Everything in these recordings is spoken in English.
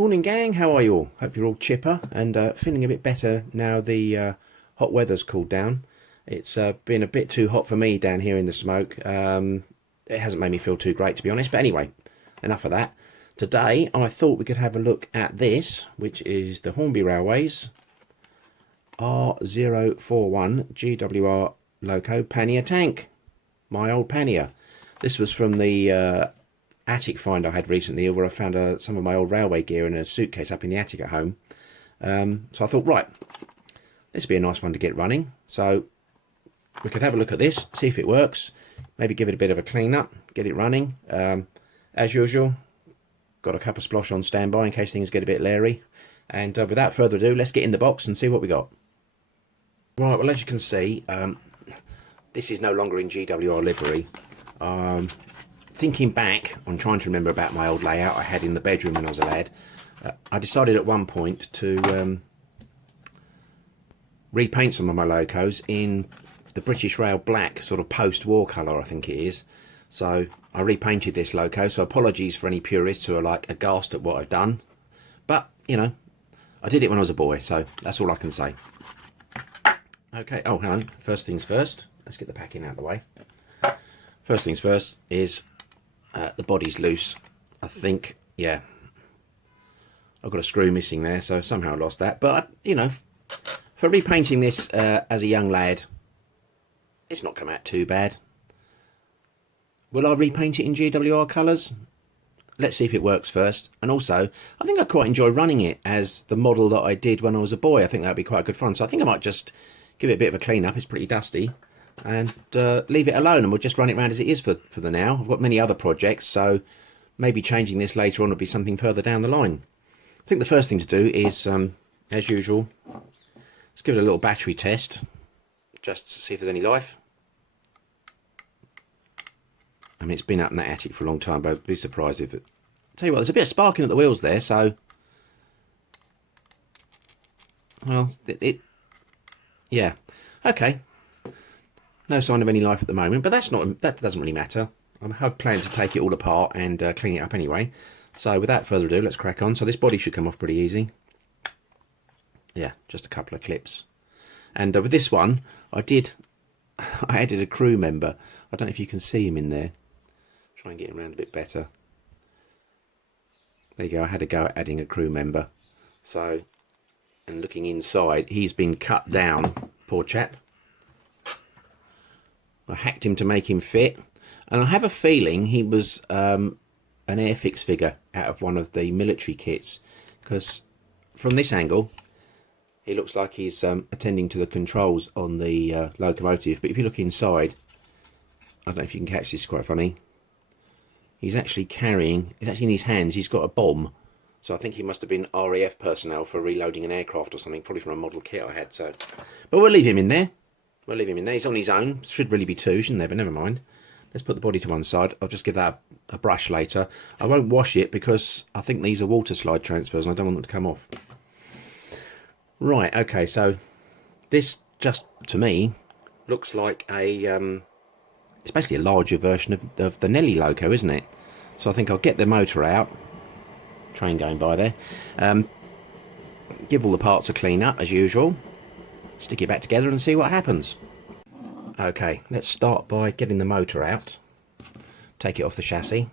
Morning gang, how are you all? Hope you're all chipper and feeling a bit better now the hot weather's cooled down. It's been a bit too hot for me down here in the smoke. It hasn't made me feel too great, to be honest, but anyway, enough of that. Today I thought we could have a look at this, which is the Hornby Railways R041 GWR Loco Pannier Tank. My old pannier. This was from the attic find I had recently, where I found some of my old railway gear in a suitcase up in the attic at home. So I thought, right, this would be a nice one to get running. So we could have a look at this, see if it works, maybe give it a bit of a clean up, get it running. As usual, got a cup of splosh on standby in case things get a bit leery. And without further ado, let's get in the box and see what we got. Right, well, as you can see, this is no longer in GWR livery. Thinking back on trying to remember about my old layout I had in the bedroom when I was a lad, I decided at one point to repaint some of my locos in the British Rail black, sort of post-war colour I think it is. So I repainted this loco, so apologies for any purists who are like aghast at what I've done. But, you know, I did it when I was a boy, so that's all I can say. Okay, oh hang on, first things first, let's get the packing out of the way. First things first is the body's loose, I think. Yeah, I've got a screw missing there, so somehow I lost that. But you know, for repainting this as a young lad, it's not come out too bad. Will I repaint it in GWR colours? Let's see if it works first. And also, I think I quite enjoy running it as the model that I did when I was a boy. I think that'd be quite good fun. So I think I might just give it a bit of a clean up. It's pretty dusty. And leave it alone, and we'll just run it around as it is for the now. I've got many other projects, so maybe changing this later on will be something further down the line. I think the first thing to do is, as usual, let's give it a little battery test, just to see if there's any life. I mean, it's been up in that attic for a long time, but I'd be surprised if it... Tell you what, there's a bit of sparking at the wheels there, so... Well, yeah, okay. No sign of any life at the moment, but that doesn't really matter. I plan to take it all apart and clean it up anyway. So without further ado, let's crack on. So this body should come off pretty easy. Yeah, just a couple of clips. And with this one, I added a crew member. I don't know if you can see him in there. Try and get him around a bit better. There you go, I had a go at adding a crew member. So, and looking inside, he's been cut down, poor chap. I hacked him to make him fit, and I have a feeling he was an Airfix figure out of one of the military kits, because from this angle he looks like he's attending to the controls on the locomotive, but if you look inside, I don't know if you can catch this, quite funny, he's actually carrying, it's actually in his hands, he's got a bomb. So I think he must have been RAF personnel for reloading an aircraft or something, probably from a model kit I had. So, but we'll leave him in there. We'll leave him in there. He's on his own. Should really be two, shouldn't there? But never mind. Let's put the body to one side. I'll just give that a brush later. I won't wash it because I think these are water slide transfers and I don't want them to come off. Right, okay, so this just, to me, looks like a... it's basically a larger version of the Nelly Loco, isn't it? So I think I'll get the motor out. Train going by there. Give all the parts a clean up, as usual. Stick it back together and see what happens. Okay, let's start by getting the motor out. Take it off the chassis.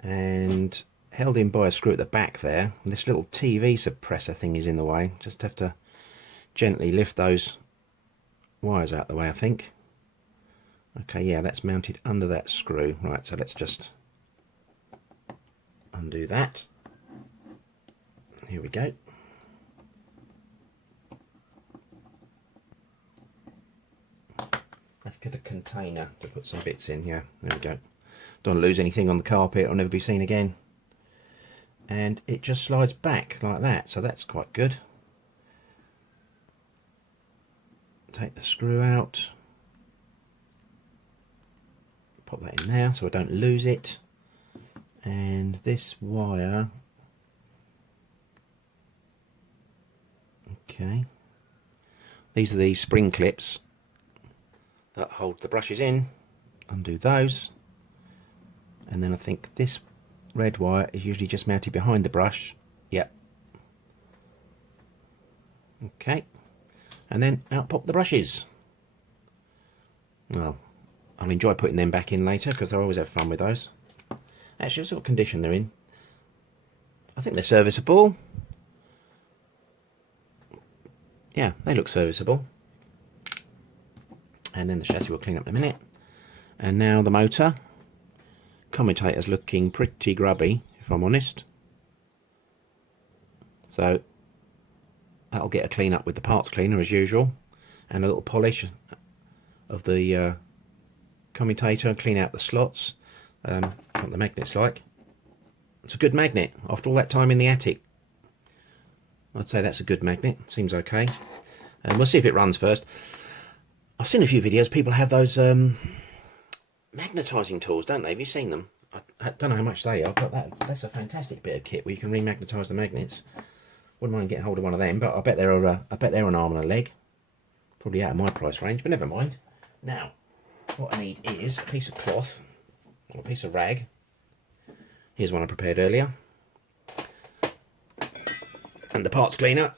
And held in by a screw at the back there. This little TV suppressor thing is in the way. Just have to gently lift those wires out the way, I think. Okay, yeah, that's mounted under that screw. Right, so let's just undo that. Here we go. Let's get a container to put some bits in here. There we go. Don't lose anything on the carpet, it'll never be seen again. And it just slides back like that, so that's quite good. Take the screw out. Pop that in there so I don't lose it. And this wire, okay, these are the spring clips that hold the brushes in. Undo those, and then I think this red wire is usually just mounted behind the brush. Yep. Okay. And then out pop the brushes. Well, I'll enjoy putting them back in later because I always have fun with those. Actually, what sort of condition they're in? I think they're serviceable. Yeah, they look serviceable. And then the chassis will clean up in a minute. And now the motor. Commutator's looking pretty grubby, if I'm honest. So that'll get a clean up with the parts cleaner as usual. And a little polish of the commutator and clean out the slots. What the magnet's like. It's a good magnet after all that time in the attic. I'd say that's a good magnet. Seems okay. And we'll see if it runs first. I've seen a few videos. People have those magnetising tools, don't they? Have you seen them? I don't know how much they are, but that's a fantastic bit of kit where you can remagnetise the magnets. Wouldn't mind getting hold of one of them, but I bet they're an arm and a leg. Probably out of my price range, but never mind. Now, what I need is a piece of cloth or a piece of rag. Here's one I prepared earlier. And the parts cleaner.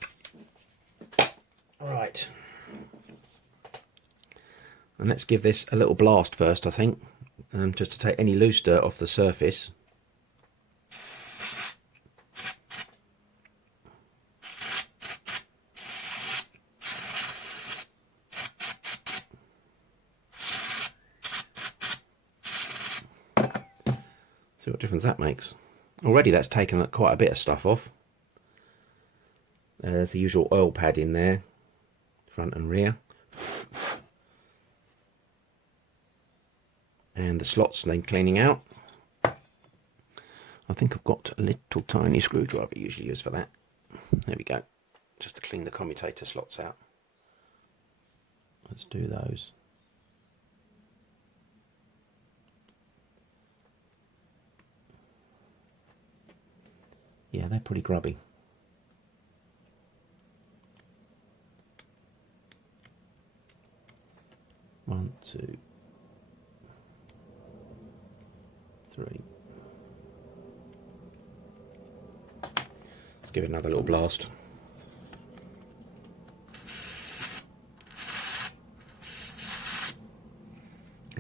Alright. And let's give this a little blast first, I think. Just to take any loose dirt off the surface. See what difference that makes. Already that's taken quite a bit of stuff off. There's the usual oil pad in there, front and rear. And the slots then cleaning out. I think I've got a little tiny screwdriver I usually use for that. There we go. Just to clean the commutator slots out. Let's do those. Yeah, they're pretty grubby. One, two, three. Let's give it another little blast.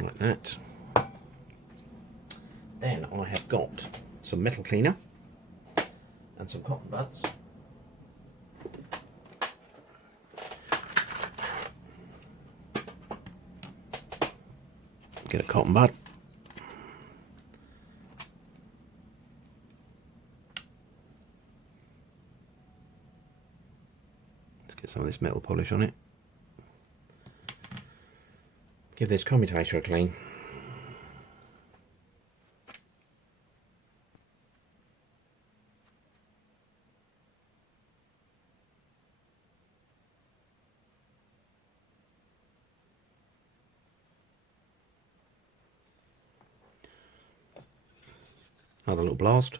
Like that. Then I have got some metal cleaner and some cotton buds. Get a cotton bud. Let's get some of this metal polish on it. Give this commutator a clean. Another little blast.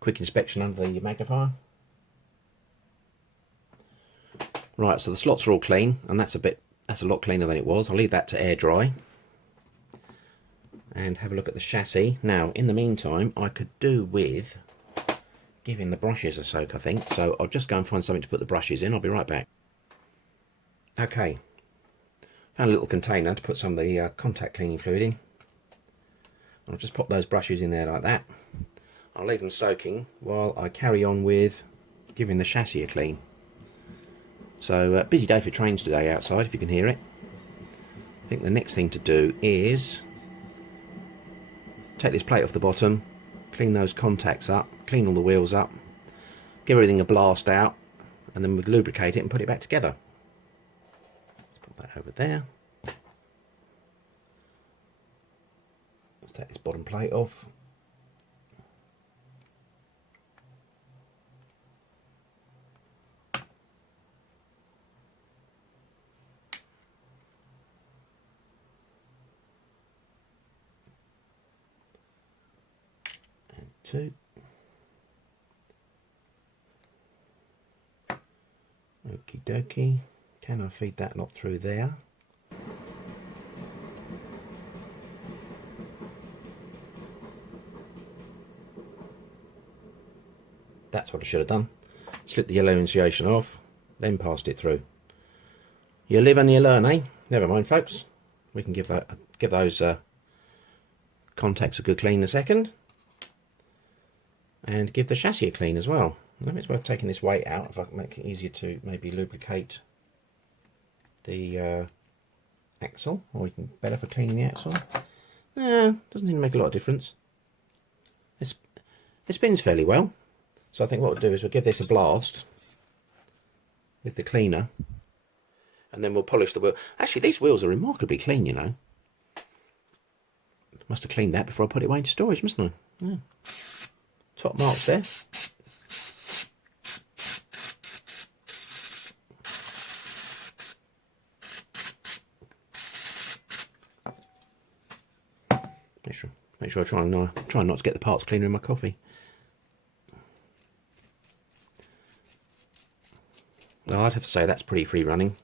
Quick inspection under the magnifier. Right, so the slots are all clean, and that's a lot cleaner than it was. I'll leave that to air dry. And have a look at the chassis. Now, in the meantime, I could do with giving the brushes a soak, I think. So I'll just go and find something to put the brushes in. I'll be right back. Okay. Found a little container to put some of the contact cleaning fluid in. I'll just pop those brushes in there like that. I'll leave them soaking while I carry on with giving the chassis a clean. So busy day for trains today outside, if you can hear it. I think the next thing to do is take this plate off the bottom, clean those contacts up, clean all the wheels up, give everything a blast out, and then we'll lubricate it and put it back together. Let's put that over there. Let's take this bottom plate off. And two. Okie dokie. Can I feed that lot through there? That's what I should have done. Slipped the yellow insulation off, then passed it through. You live and you learn, eh? Never mind, folks. We can give those contacts a good clean in a second, and give the chassis a clean as well. Maybe it's worth taking this weight out if I can make it easier to maybe lubricate the axle, or we can better for cleaning the axle. Doesn't seem to make a lot of difference. It spins fairly well, so I think what we'll do is we'll give this a blast with the cleaner, and then we'll polish the wheel. Actually, these wheels are remarkably clean, you know. Must have cleaned that before I put it away into storage, mustn't I? Yeah. Top marks there. Make sure I try not to get the parts cleaner in my coffee. Well, I'd have to say that's pretty free running.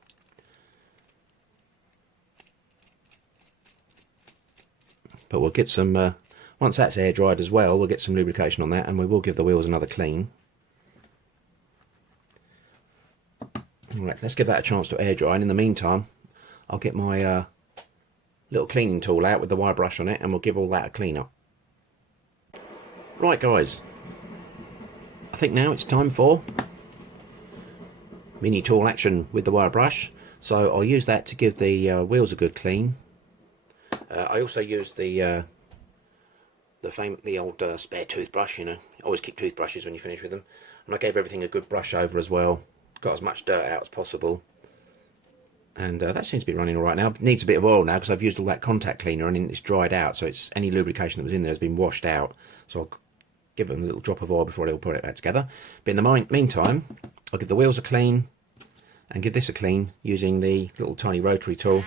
But we'll get some, once that's air dried as well, we'll get some lubrication on that, and we will give the wheels another clean. Alright, let's give that a chance to air dry, and in the meantime, I'll get my little cleaning tool out with the wire brush on it, and we'll give all that a clean up. Right guys, I think now it's time for mini tool action with the wire brush. So I'll use that to give the wheels a good clean. I also use the old spare toothbrush, you know, always keep toothbrushes when you finish with them, and I gave everything a good brush over as well, got as much dirt out as possible. And that seems to be running all right now. It needs a bit of oil now because I've used all that contact cleaner and it's dried out, so it's any lubrication that was in there has been washed out. So I'll give them a little drop of oil before they'll put it back together. But in the meantime, I'll give the wheels a clean and give this a clean using the little tiny rotary tool,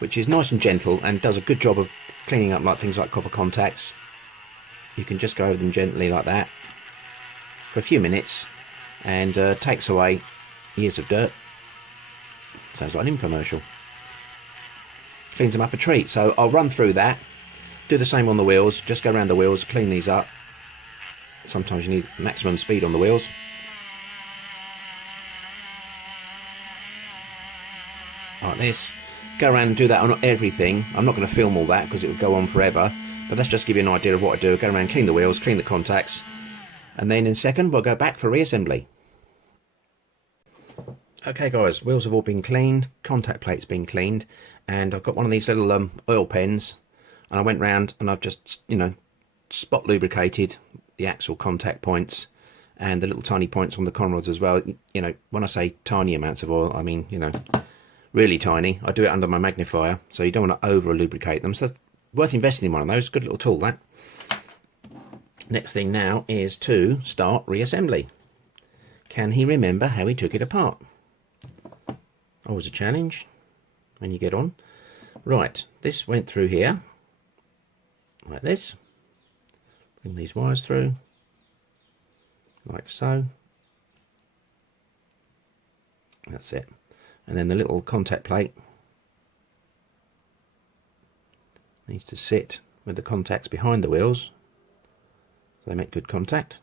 which is nice and gentle and does a good job of cleaning up like things like copper contacts. You can just go over them gently like that for a few minutes, and takes away years of dirt. Sounds like an infomercial. Cleans them up a treat. So I'll run through that, do the same on the wheels, just go around the wheels, clean these up. Sometimes you need maximum speed on the wheels. Like this. Go around and do that on everything. I'm not going to film all that because it would go on forever, but let's just give you an idea of what I do. Go around, clean the wheels, clean the contacts, and then in a second we'll go back for reassembly. Okay guys, wheels have all been cleaned, contact plates been cleaned, and I've got one of these little oil pens, and I went round and I've just, you know, spot lubricated the axle contact points and the little tiny points on the conrods as well. You know, when I say tiny amounts of oil, I mean, you know, really tiny. I do it under my magnifier, so you don't want to over lubricate them, so that's worth investing in one of those. Good little tool, that. Next thing now is to start reassembly. Can he remember how he took it apart? Always a challenge when you get on. Right, this went through here like this. Bring these wires through like so. That's it. And then the little contact plate needs to sit with the contacts behind the wheels so they make good contact.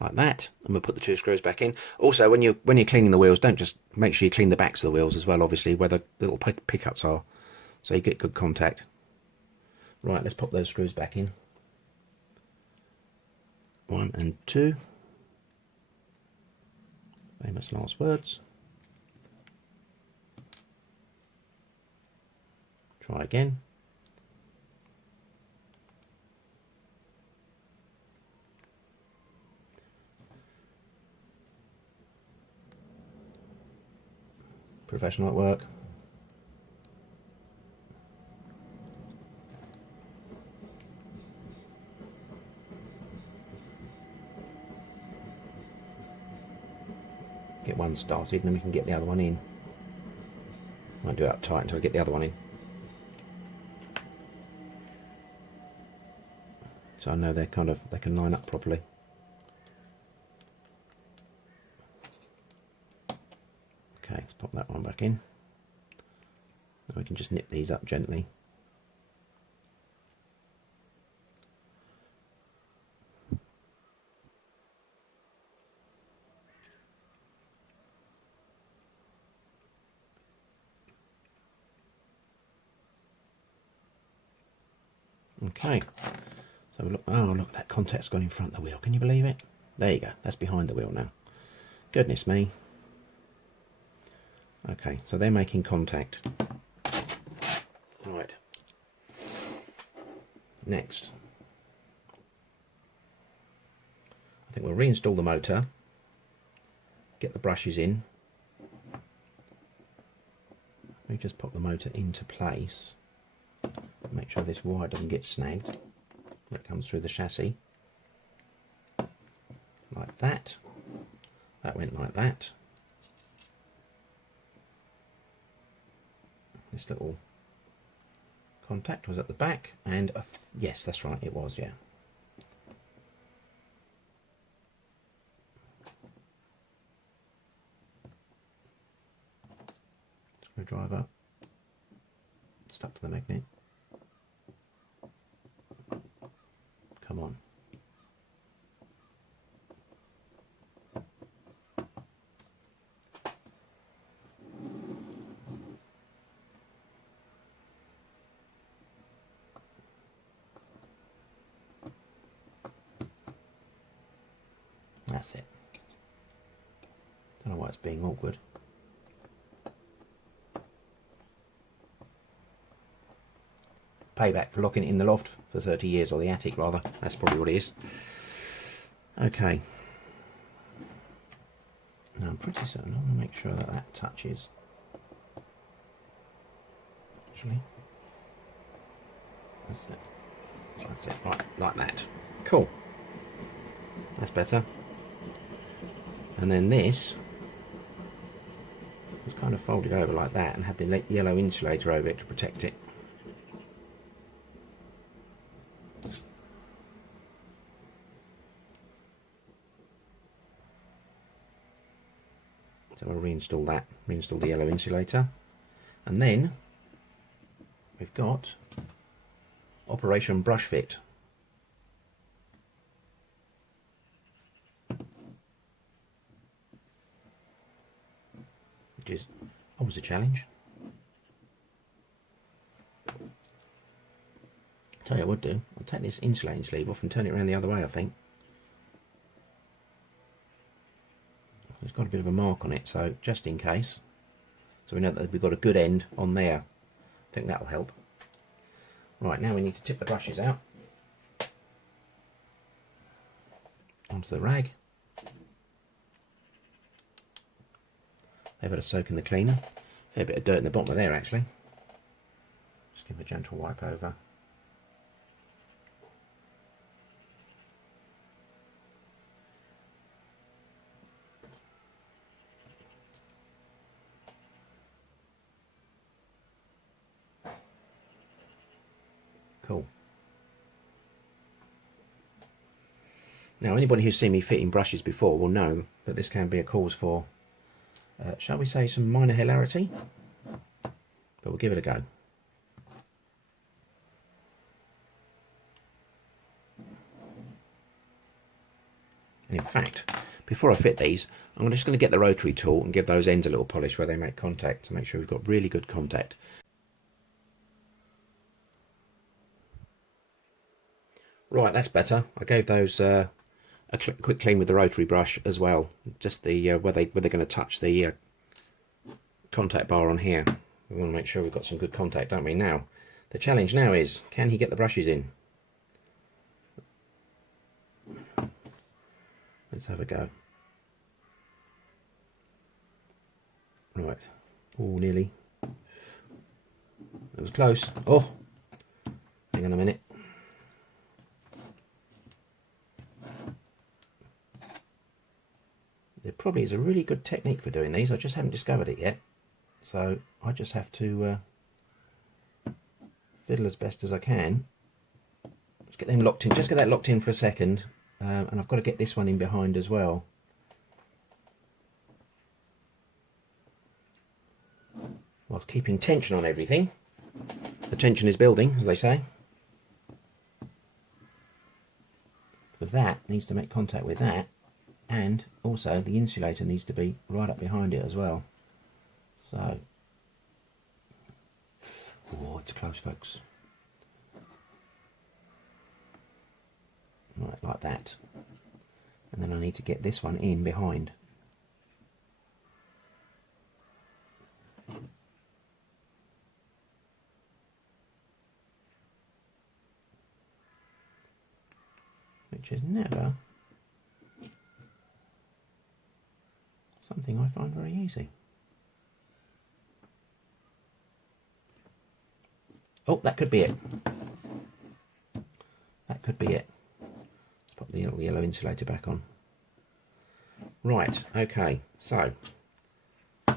Like that, and we'll put the two screws back in. Also, when you're cleaning the wheels, don't just make sure you clean the backs of the wheels as well, obviously, where the little pickups are, so you get good contact. Right, let's pop those screws back in. 1 and 2. Famous last words. Try again. Professional at work. Get one started and then we can get the other one in. Won't do it up tight until I get the other one in. So I know they can line up properly. pop that one back in. And we can just nip these up gently. Okay, so we look, oh look, that contact's gone in front of the wheel, can you believe it? There you go, that's behind the wheel now. Goodness me. Okay, so they're making contact. Right. Next, I think we'll reinstall the motor, get the brushes in. Let me just pop the motor into place. Make sure this wire doesn't get snagged when it comes through the chassis. Like that. That went like that. This little contact was at the back, and yes, that's right, it was, yeah. Screwdriver stuck to the magnet. Come on. That's it. Don't know why it's being awkward. Payback for locking it in the loft for 30 years, or the attic rather. That's probably what it is. Okay. Now I'm pretty certain I want to make sure that that touches. Actually, that's it. That's it. Right, like that. Cool. That's better. And then this was kind of folded over like that and had the yellow insulator over it to protect it. So we'll reinstall that, reinstall the yellow insulator, and then we've got Operation Brush Fit. Which is always a challenge. Tell you what I would do, I'll take this insulating sleeve off and turn it around the other way, I think. It's got a bit of a mark on it, so just in case. So we know that we've got a good end on there. I think that'll help. Right, now we need to tip the brushes out onto the rag. They've had a soak in the cleaner. Fair bit of dirt in the bottom of there actually. Just give a gentle wipe over. Cool. Now anybody who's seen me fitting brushes before will know that this can be a cause for, shall we say, some minor hilarity, but we'll give it a go. And in fact, before I fit these, I'm just going to get the rotary tool and give those ends a little polish where they make contact to make sure we've got really good contact. Right, that's better. I gave those a quick clean with the rotary brush as well, just the where they're going to touch the contact bar on here. We want to make sure we've got some good contact, don't we? Now, the challenge now is, can he get the brushes in? Let's have a go. Right. Oh, nearly. That was close. Oh, hang on a minute. There probably is a really good technique for doing these. I just haven't discovered it yet. So I just have to fiddle as best as I can. Let's get them locked in. Just get that locked in for a second. And I've got to get this one in behind as well. whilst keeping tension on everything. The tension is building, as they say. Because that needs to make contact with that, and also the insulator needs to be right up behind it as well. So, oh, it's close, folks. Right, like that. And then I need to get this one in behind. Which is never something I find very easy. Oh, that could be it. That could be it. Let's put the little yellow insulator back on. Right, okay, so I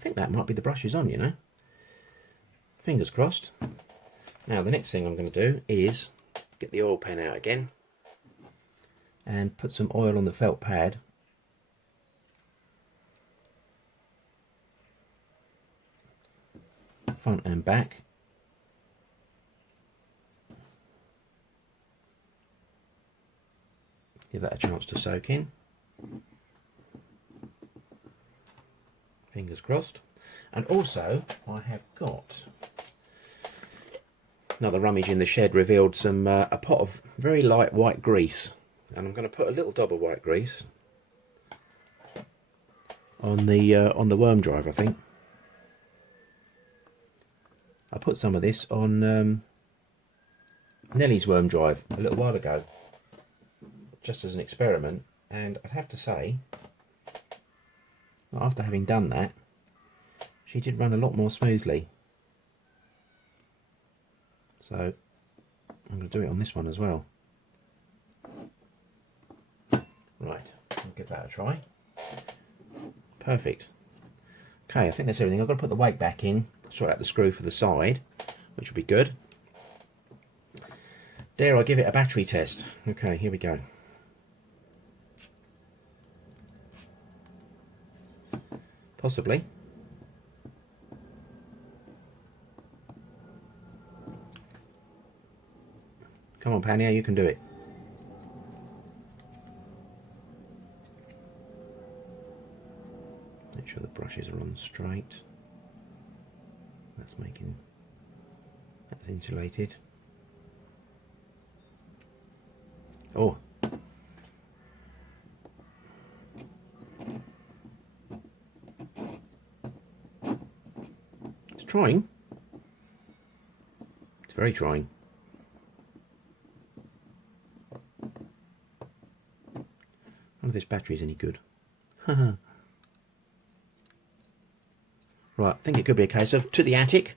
think that might be the brushes on, you know. Fingers crossed. Now the next thing I'm going to do is get the oil pen out again and put some oil on the felt pad. Front and back. Give that a chance to soak in. Fingers crossed. And also I have got another rummage in the shed, revealed some a pot of very light white grease, and I'm going to put a little dab of white grease on the worm drive. I think I put some of this on Nellie's worm drive a little while ago, just as an experiment, and I'd have to say, after having done that, she did run a lot more smoothly. So I'm going to do it on this one as well. Right, I'll give that a try. Perfect. Okay, I think that's everything. I've got to put the weight back in, sort out the screw for the side, which will be good. Dare I give it a battery test? Okay, here we go. Possibly. Come on, Pannier, you can do it. Make sure the brushes are on straight. That's insulated. Oh. It's trying. It's very trying. None of this battery is any good. Right, I think it could be a case of to the attic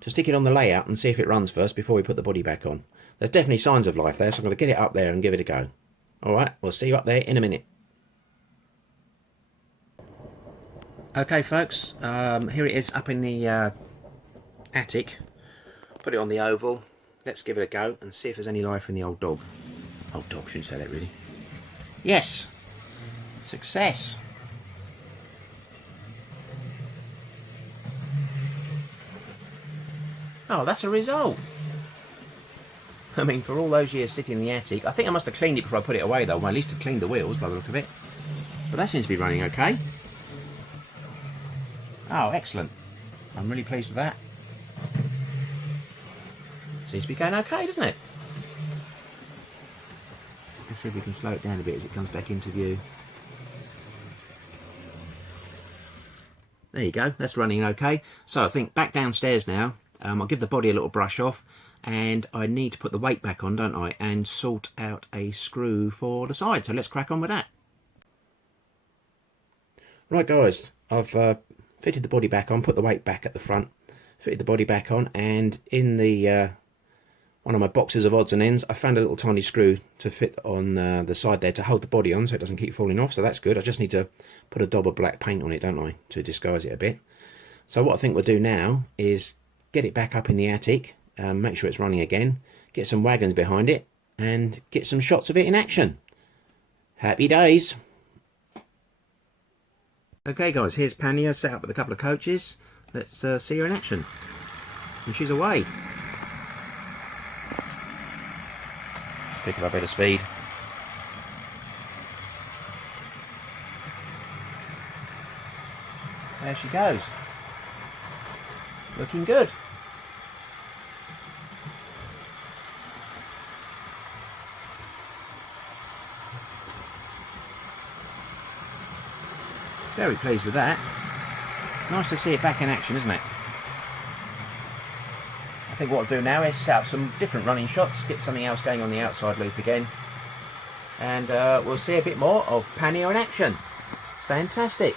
to stick it on the layout and see if it runs first before we put the body back on. There's definitely signs of life there, so I'm going to get it up there and give it a go. Alright, we'll see you up there in a minute. Okay folks, here it is up in the attic. Put it on the oval. Let's give it a go and see if there's any life in the old dog. Old dog, shouldn't say that really. Yes! Success! Oh, that's a result. I mean, for all those years sitting in the attic, I think I must have cleaned it before I put it away though. Well, at least I cleaned the wheels by the look of it. But that seems to be running okay. Oh, excellent. I'm really pleased with that. Seems to be going okay, doesn't it? Let's see if we can slow it down a bit as it comes back into view. There you go, that's running okay. So I think back downstairs now. I'll give the body a little brush off, and I need to put the weight back on, don't I, and sort out a screw for the side. So let's crack on with that. Right guys, I've fitted the body back on, put the weight back at the front, fitted the body back on, and in the one of my boxes of odds and ends, I found a little tiny screw to fit on the side there to hold the body on so it doesn't keep falling off, so that's good. I just need to put a daub of black paint on it, don't I, to disguise it a bit. So what I think we'll do now is get it back up in the attic, make sure it's running again, get some wagons behind it, and get some shots of it in action. Happy days! Okay guys, here's Pannier set up with a couple of coaches. Let's see her in action. And she's away. Pick up a bit of speed. There she goes. Looking good. Very pleased with that. Nice to see it back in action, isn't it? I think what I'll do now is set up some different running shots, get something else going on the outside loop again, and we'll see a bit more of Pannier in action. Fantastic.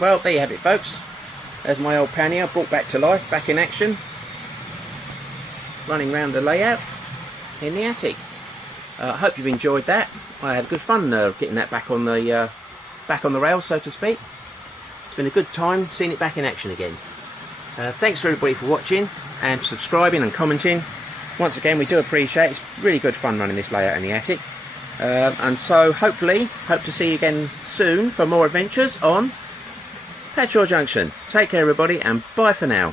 Well, there you have it, folks. There's my old pannier brought back to life, back in action, running around the layout. in the attic. I hope you've enjoyed that. I had good fun getting that back on the rails, so to speak. It's been a good time seeing it back in action again. Thanks for everybody for watching and subscribing and commenting. Once again, we do appreciate it. It's really good fun running this layout in the attic. And so hopefully, hope to see you again soon for more adventures on Petrol Junction. Take care everybody, and bye for now.